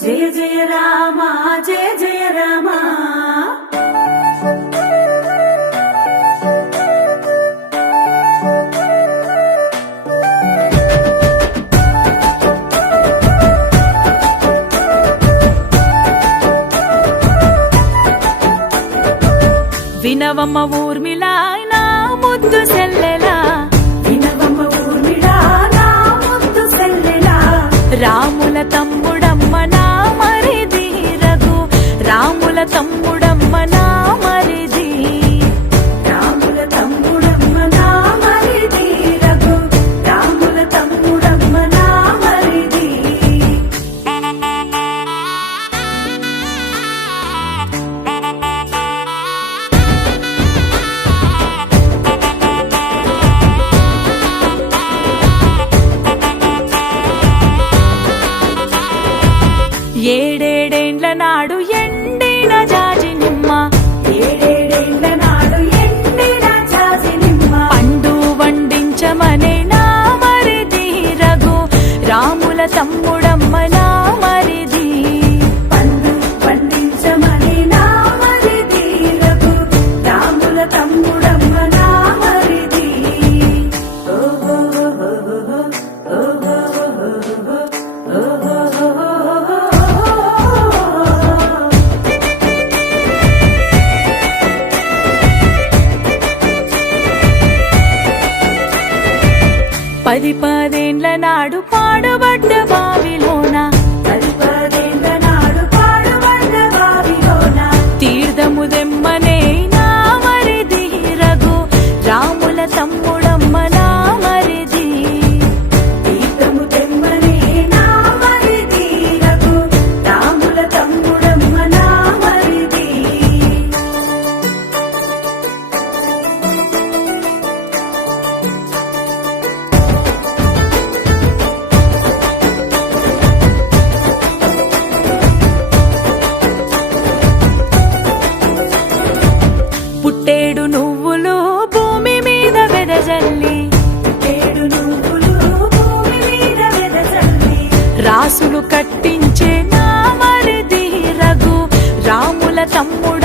జయ జయ రామ జయ జయ రామ వినవమ్మ ఊర్మిళా నా ముద్దు సెల్లెలా వినవమ్మ ఊర్మిళా నా ముద్దు సెల్లెలా రాముల తమ్ముడమ్మ నా మరిది రఘు రాముల తమ్ముడమ్మ నా మరిది రాముల తమ్ముడమ్మ నా మరిది రఘు రాముల తమ్ముడమ్మ నా మరిది ఏడేడేండ్ల నాడు ఎండిన జాజి నిమ్మ ఏడేడేండ్ల నాడు ఎండిన జాజి నిమ్మ పండు వండించమనే నా మరిది రఘు రాముల తమ్ముడమ్మ నా మరిది పండు వండించమనే నా మరిది రఘు రాముల తమ్ముడమ్మ నా మరిది పది పదేండ్ల నాడు పాడుబడ్డ బావిలోన పదేండ్ల నాడు పాడుబడ్డ బావిలోన తీర్థము దెమ్మనే నా మరిది రఘు రాముల తమ్ముడమ్మ నా మరిది తీర్థము దెమ్మనే నా మరిది రఘు రాముల తమ్ముడమ్మ నా మరిది పుట్టేడు నువ్వులు భూమి మీద వెదజల్లి పుట్టేడు నువ్వులు భూమి మీద వెదజల్లి రాసులు కట్టించే నా మరిది రఘు రాముల తమ్ముడు